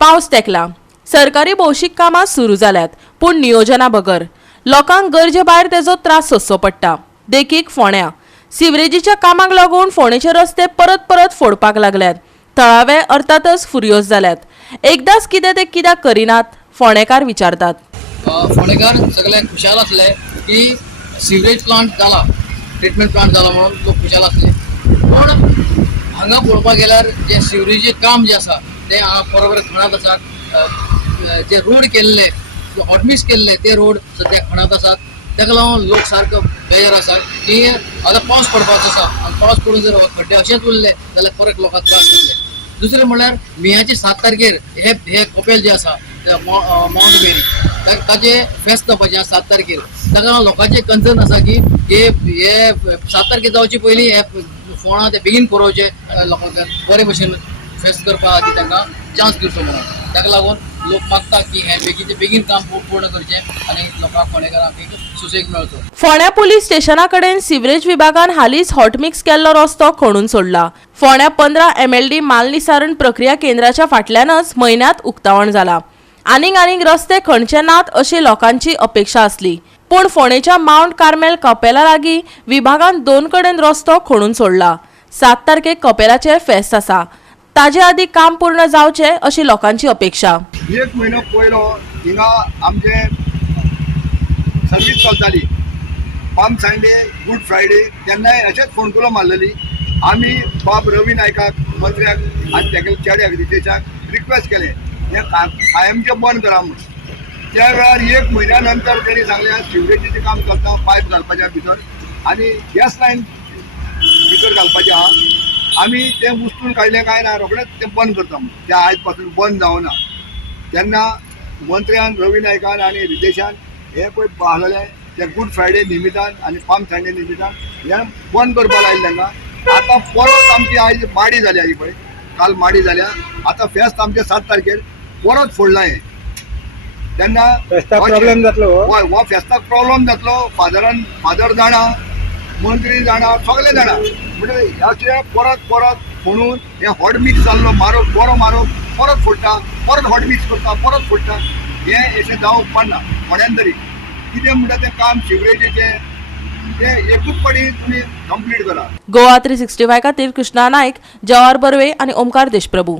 पावस तेकला सरकारी भौशीक कामां सुरू जाल्यात पूण नियोजना बगर लोकांक गरजे भायर तेजो त्रास सोंसचो पडटा। देखीक फोंड्या सिवरेजीच्या कामाक लागून फोंडेचे रस्ते परत परत फोडपाक लागल्यात। थळावे अर्थातच फुरियोज जाल्यात। एकदाच कितें ते कित्याक करिनात फोंडेकार विचारतात। फोंडेकार सगळे खुशाल असले की सिवरेज प्लांट जाला, ट्रिटमेंट प्लांट जाला म्हणून लोक खुशाल असले। पण हांगा पळोवपाक गेल्यार जे सिवरेजीचे काम जे आसा ते हांगा बरोबर खणात आसात। जे रोड केल्ले, हॉटमिक्स केल्ले ते रोड सद्या खणात आसात। ताका लागून लोक सारको बेजार आसात की आतां पावस पडपाचो आसा आनी पावस पडून जर खड्डे अशेंच उरले जाल्यार परत लोकांक त्रास जातले। दुसरें म्हणल्यार मेयाची 7 तारखेर हे कपेल जे आसा माउंट मेरी ताचे फेस्त जावपाचें 7 तारखेर। ताका लागून लोकांचे कन्सर्न आसा की हे 7 तारखेर जावचे पयलीं हे फोंडा ते बेगीन पुरोवचे, लोकांक बरे भशेन फेस्त करपा खातीर तांकां चान्स दिवचो म्हणून। ताका लागून लोक मागता की हे बेगीनचे बेगीन काम पूर्ण करचें आनी लोकांक फोंडेकारांक एक सुसेग मेळचो। फोंड्या पुलीस स्टेशना कडेन सिवरेज विभागान हालींच हॉटमिक्स केल्लो रस्तो खणून सोडला। फोंड्या 15 MLD मालनिसारण प्रक्रिया केंद्राच्या फाटल्यानच म्हयन्यांत उक्तावण जाला। आनीक रस्ते खणचे नात अशी लोकांची अपेक्षा आसली, पूण फोंडेच्या माउंट कार्मेल कपेला लागीं विभागान 2 कडेन रस्तो खणून सोडला। 7 तारखेक कपेलाचें फेस्त आसा, ताजे आदी काम पूर्ण जावचे अशी लोकांची अपेक्षा। 1 म्हयनो पयलो हिंगा आमचे सर्वीस चलताली, पाम संडे, गुड फ्रायडे, तेन्नाय अशेंच फोन करून मारलेली। आमी बाब रवी नायकाक, मंत्र्याक आनी तेगेले चेड्याक रितेशाक रिक्वेस्ट केले हे कायमचें बंद करा म्हणून। त्या वेळार 1 म्हयन्या नंतर तेणी सांगलें सिवरेजीचें काम चलता, पायप घालपाच्या भितर आनी गॅस लायन भितर घालपाचें आहा। आमी तें उस्तून काडलें काय ना, रोखडेंच तें बंद करता म्हणून। तें आयज पासून बंद जावना। तेन्ना मंत्र्यान, रवी नायकान आनी रितेशान हे पळय बाहलेलें ते गुड फ्रायडे निमितान आनी पाम संडे निमितान हें बंद करपा लायलें तांकां। आतां परत आमची आयज माडी जाल्या ही पळय, काल माडी जाल्या, आतां फेस्त आमचें 7 तारखेर परत फोडलां हें। तेन्ना प्रॉब्लेम जातलो। हय, हो फेस्ताक प्रॉब्लेम जातलो। फादर जाणा, मंत्री जाणा, सगळे जाणा। म्हणजे ह्याचे परत म्हणून हे हॉट मिक्स जाल्लो मारप, बरो मारप, परत फोडटा, परत हॉट मिक्स करता, परत फोडटा, हें अशें जावंक पडना। कोण्यान तरी कितें म्हणटा तें काम सिवरेजीचें तें एकूच पाटी तुमी कंप्लीट करा। गोवा 365 खातीर कृष्णा नायक, जवाहर बर्वे आनी ओमकार देशप्रभू।